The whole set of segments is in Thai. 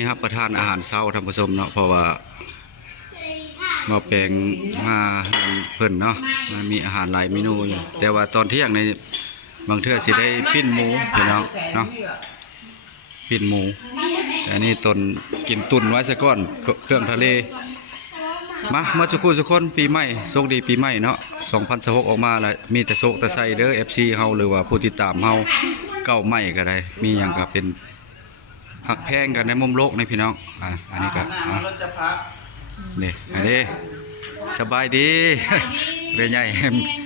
นี่ครับประทานอาหารเช้าท่านผู้ชมเนาะเพราะว่ามาแปลงมาเพิ่นเนาะมันมีอาหารหลายเมนูอยู่แต่ว่าตอนเที่ยงในบางเทื่อสิได้ปิ้นหมูพี่น้องเนาะปิ้นหมูแต่นี่ตนกินตุนไว้ซะก่อนเครื่องทะเลมาเมื่อสักครู่ทุกคนปีใหม่โชคดีปีใหม่เนาะ2016ออกมาแล้วมีแต่โชคแต่ใส่เด้อ FC เฮาหรือว่าผู้ติดตามเฮาเก่าใหม่ก็ได้มีหยังก็เป็นหักแพงกันในมุมโลกในพี่น้องอันนี้ก็นี่อันนี้สบายดีเบยใหญ่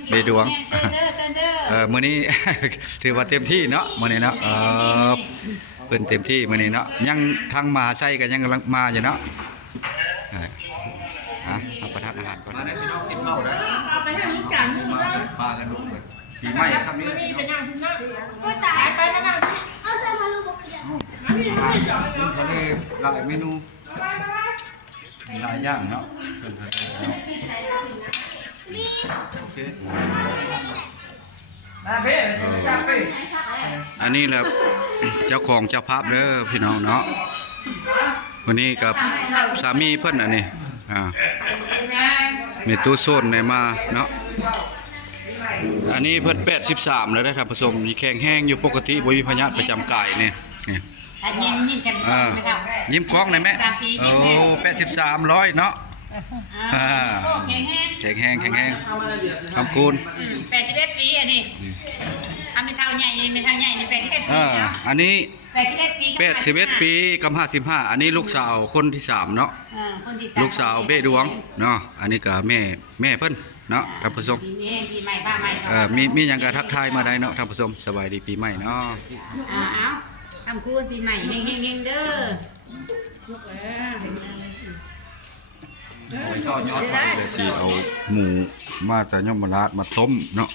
เบยดวงมื้อนี้ ถือว่าเต็มที่เนาะมื้อนี้เนาะเพิ่นเต็มที่มื้อนี้เนาะยังทางมาใส่ก็ยังกำลังมาอยู่เนาะรับประทานอาหารก่อนมาได้พี่น้องกินข้าวได้เอาไปให้ลูกจานนึงนะปลากันลูกเลยปีใหม่ครับนี่เป็นย่างถึงนะก็ตายไปมานั่งเอาเสื้อมาลูกบอกอย่างทะเลหลายเมนูหลายอย่างเนาะโอเคอันนี้แหละเจ้าของเจ้าภาพเด้อพี่น้องเนาะวันนี้กับสามีเพิ่นอันนี้มีตู้โซนในมาเนาะอันนี้เพิ่น83แล้วได้ท่านผู้ชมมีแข็งแห้งอยู่ปกติบ่มีพยาธิประจำกายนี่ยิ้มกล้องเลยแม่โอ้8300เนาะแข็งแห้งคำคูณ81 ปีอันนี้ไม่เท่าใหญ่ไม่เท่าใหญ่นี่81 ปีอันนี้81 ปีกับ55อันนี้ลูกสาวคนที่3เนาะลูกสาวเบ้ดวงเนาะอันนี้ก็แม่เพิ่นเนาะท่านผู้ชมปีใหม่บ้าใหม่มีหยังก็ทักทายมาได้เนาะท่านผู้ชมสบายดีปีใหม่เนาะคำคูณปีใหม่เฮงๆเด้อต่อยอดไปเลยสิเอาหมูมาจากยมราชมาต้มเนาะ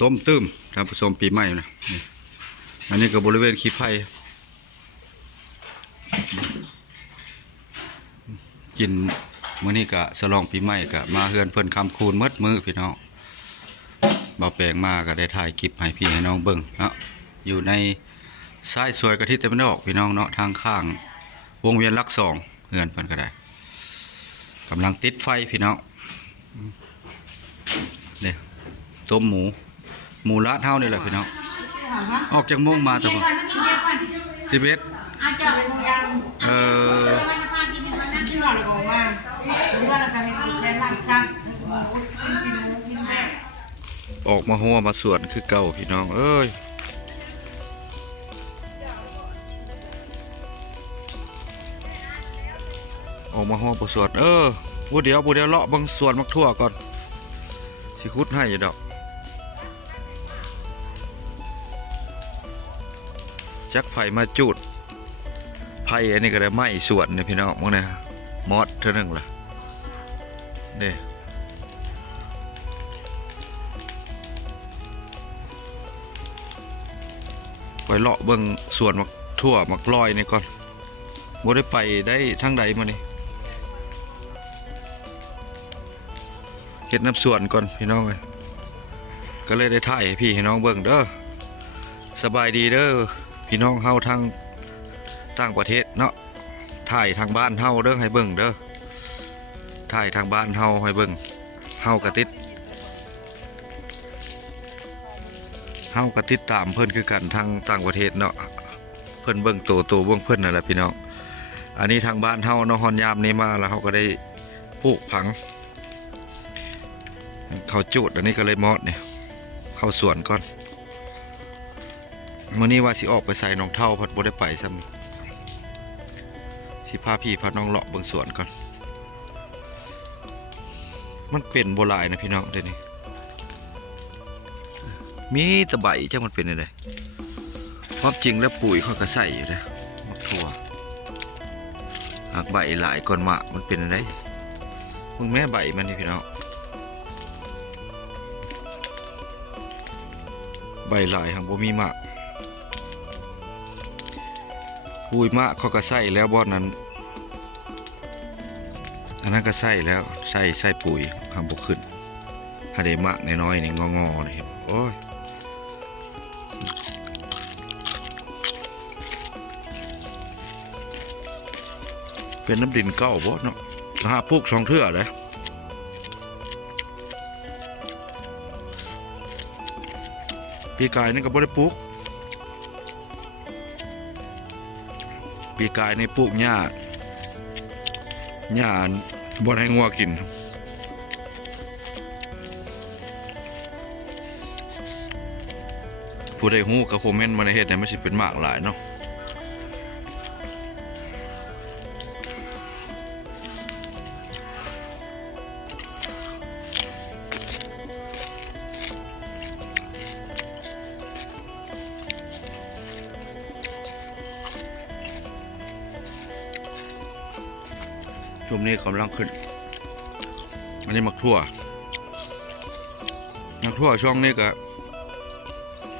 ต้มตื้มท่านผู้ชมปีใหม่นะอันนี้ก็บริเวณขี้ไผ่กินมื้อนี้ก็ฉลองปีใหม่ก็มาเฮือนเพิ่นคำคูณมืดมือพี่น้องบ่แปลงมาก็ได้ถ่ายคลิปให้พี่ให้น้องเบิ่งเนาะอยู่ในซ้ายสวยกะทิตะวันออกพี่น้องเนาะทางข้างวงเวียนหลัก2เฮือนเพิ่นก็ได้กำลังติดไฟพี่น้องนี่ต้มหมูลาดเฮานี่แหละพี่น้องออกจากโมงมาแต่ว่า11ออกมาหัวมาสวนคือเก่าพี่น้องเอ้ยออกมาหัวมาสวนบูเดียวเลาะบางสวนมักทั่วก่อนสิคุดให้อยู่ดอกจักไผ่มาจุดไผ่อันนี้ก็ได้ไหม้สวนเนี่ยพี่น้องมึงเนี่ยมอดเท่านึงล่ะนี่ไปเลาะเบิ่งสวนมักทั่วมักลอยนี่ก่อนบ่ได้ไปได้ทั้งใดมานี่เฮ็ดน้ำสวนก่อนพี่น้องเลยก็เลยได้ถ่ายให้พี่ให้น้องเบิ่งเด้อสบายดีเด้อพี่น้องเฮาทางต่างประเทศเนาะถ่ายทางบ้านเฮาเด้อให้เบิ่งเด้อถ่ายทางบ้านเฮาให้เบิ่งเฮากะติดตามเพิ่นคือกันทางต่างประเทศเนาะเพิ่นเบิ่งโตเบิ่งเพิ่นนั่นแหละพี่น้องอันนี้ทางบ้านเฮาเนาะฮอนยามนี้มาแล้วเฮาก็ได้ปลูกผังเขาจุดอันนี้ก็เลยมอดเนี่ยเข้าสวนก่อนมื้อนี้ว่าสิออกไปใส่น้องเท่าพัดบ่ได้ไปซ้ำสิพาพี่พาน้องเลาะเบิ่งสวนก่อนมันเป็นบ่หลายนะพี่น้องเดี๋ยวนี้มีตะไบจังมันเป็นอะไรความจริงแล้วปุ๋ยเขาก็ใส่อยู่นะมักทั่วหากใบหลายก่อนมามันเป็นอะไรมึงแม่ใบมันนี่พี่น้องใบหลายหางบ่มีมากปุ๋ยมะเขาก็ใส่แล้วบ่อนั้นอันนั้นก็ใส่แล้วใส่ปุ๋ยหางบ่ขึ้นถ้าได้มะน้อยๆนี่งอๆนี่โอ้ย พ เป็นน้ำดินเก้าบ่เนาะหาปลูก2 เทื่อเลยปีกายนี่ก็บ่ได้ปลูกปีกายนี่ปลูกหญ้าบ่ให้งัวกินผู้ใดฮู้ก็คอมเมนต์มาในเฮ็ดให้มันสิเป็นมากหลายเนาะช่วงนี้กำลังขึ้นอันนี้มักทั่วช่วงนี้ก็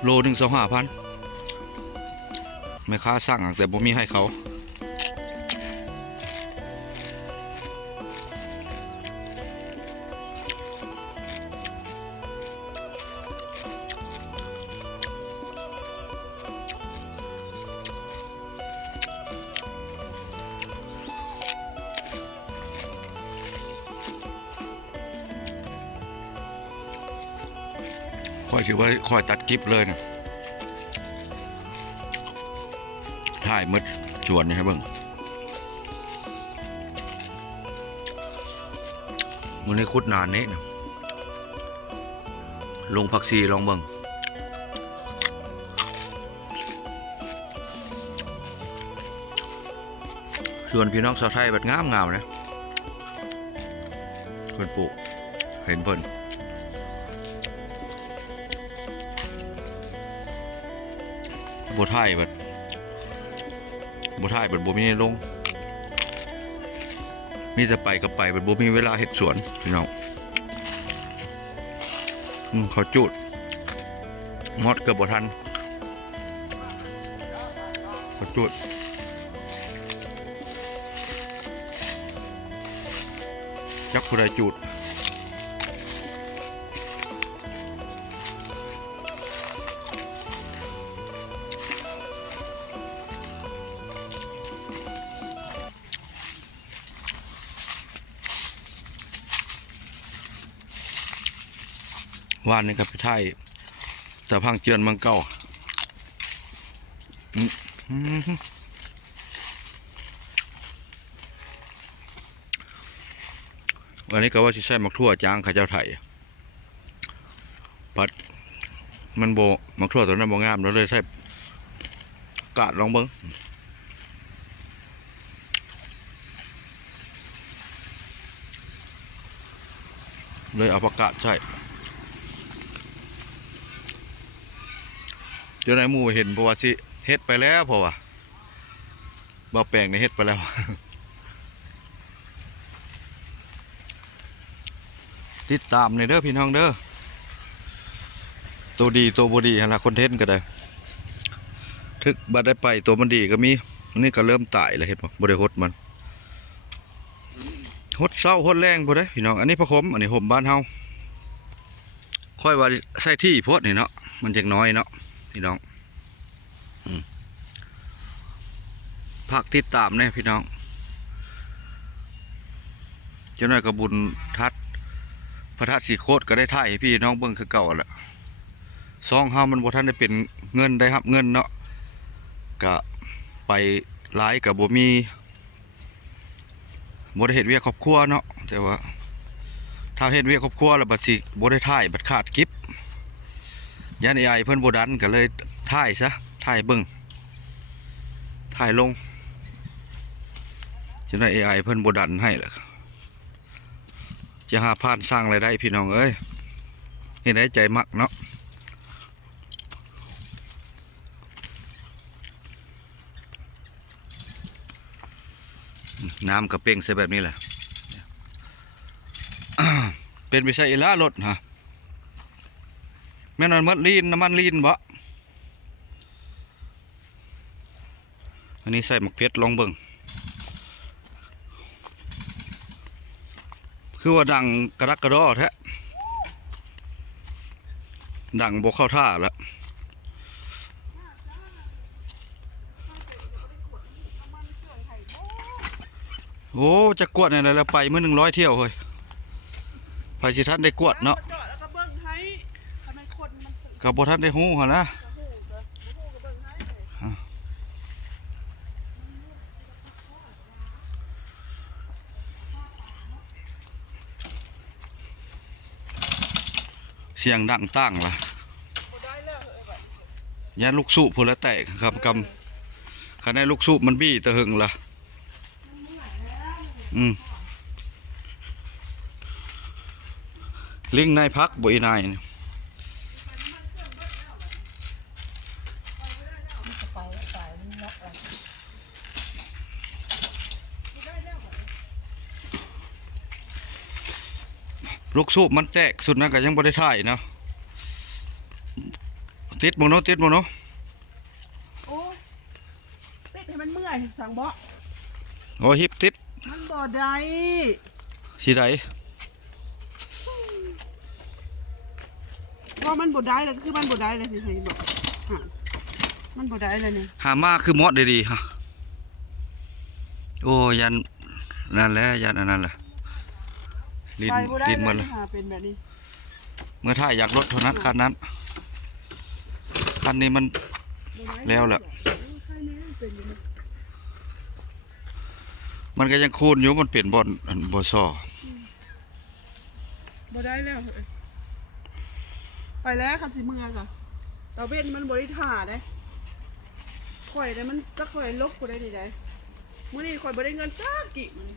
โลหนึ่ง25,000แม่ค้าสั่งแต่บ่มีให้เขาค่อยคิดว่าค่อยตัดคลิปเลยนะถ่ายมืดชวนนี่ให้เบิ่งมื้อนี้คุดนานนี้นะลงผักชีลองเบิ่งส่วนพี่น้องชาวไทยแบบงามๆนะเพิ่นปลูกเห็นเพิ่นบ่ถ่ายแบบบ่มีในลงมีแต่ไปกับไปแบบบ่มีเวลาเฮ็ดสวนพี่น้องเขาจุดมอดเกือบบ่ทันเขาจุดจักผู้ใดจุดว่านนี่กับพี่ไทยแต่พังเจือนเมืองเก่าวันนี้ก็ว่าสิใส่มักทั่วจางข้าเจ้าไทยปัดมันโบมักทั่วตัวนั้นโบงามแล้วเลยใส่กาดลองเบิ้งเลยเอาประกาศใส่เจ้านายหมู่เห็นเพราะว่าสิเฮ็ดไปแล้วเพราะว่าบ่แปลงในเฮ็ดไปแล้วติดตามในเด้อพี่น้องเด้อตัวดีตัวบ่ดีหั่นล่ะคอนเทนต์ก็ได้ทึกบัดได้ไปตัวมันดีก็มีนี่ก็เริ่มตายแล้วเฮ็ดบ่ได้ฮดมันฮดเช้าฮดแรงบ่ได้พี่น้องอันนี้ผักขมอันนี้ห่มบ้านเฮาค่อยว่าใส่ที่โพดนี่เนาะมันจักน้อยเนาะพี่น้องพักติดตามเนี่ยพี่น้องเจ้าหน่อยกระบุญทัดพระธาตุสีโคตรก็ได้ถ่ายให้พี่น้องเบิ่งคือเก่าแหละซองเฮามันบ่ทันได้เป็นเงินได้รับเงินเนาะก็ไปหลายกับบ่มีบ่ได้เฮ็ดเวียกครอบครัวเนาะแต่ว่าถ้าเฮ็ดเวียกครอบครัวแล้วบัดสิบ่ได้ถ่ายบัดขาดกิฟยันAIเพิ่นบ่ดันก็เลยถ่ายซะถ่ายเบิ่งถ่ายลงจะได้ AI เพิ่นบ่ดันให้ล่ะจะหาผ่านสร้างรายได้พี่น้องเอ้ยเฮ็ดให้ใจมักเนาะน้ำกระเป้งใส่แบบนี้แหละเป็นไปใช้อีล่ารถฮะแม่นอนมัดลีนน้ำมันลีนบ่อันนี้ใส่หมกเพชรลองเบิ่งคือว่าดังกระดักกระดอแท้ดังบกเข้าท่าแล้ว โอ้จะกวดอะไรแล้วไปมื้อ100เที่ยวเฮ้ยไปสิท่านได้กวดเนาะ จอดแล้วก็เบิ่งให้ทำไมคนมันถึง ก็บ่ทันได้ฮู้หั่นนะ หูก็เบิ่งให้ เสียงดังตั้งล่ะ บ่ได้แล้วเอ้ยบัด ยันลูกสูบพุ่นละแตกครับกำคันได้ลูกสูบมันบี้ตะหึงล่ะลิงนายพักบ่อีนายนี่ลูกสูบมันแตกสุดนะก็ยังบ่ได้ถ่ายเนาะติดบ่เนาะติดบ่เนาะ โอ้ติดให้มันเมื่อยสั่งบ่ โอ้ฮิปติด มันบ่ได้ สิได ว่ามันบ่ได้เลยคือมันบ่ได้เลยสิให้บอกหามันบ่ได้เลยนี่ หามาคือมอดได้ดีฮะโอ้ยันนั่นแหละยันอันนั้นแหละลิ้น ไปบ่ได้ ลิ้น เล มั ย นเลย หาเป็นแบบนี้ เมื่อถ่ายอยากรถเท่านั้นคันนั้นคันนี้มัน บ่ได้ แล้วแหละ ใครแน่เป็นอยู่นะ มันก็ยังคูนอยู่มันเปลี่ยนบอลบอซอ บ่ได้แล้วเอ้ยไปแล้วคันสิเมื่อยก็ตะเว้นมันบ่ได้ท่าเด้ข่อยได้มันจะข่อยลบกูได้ดีได้มื้อนี้ข่อยบ่ได้เงินจักกิมื้อนี้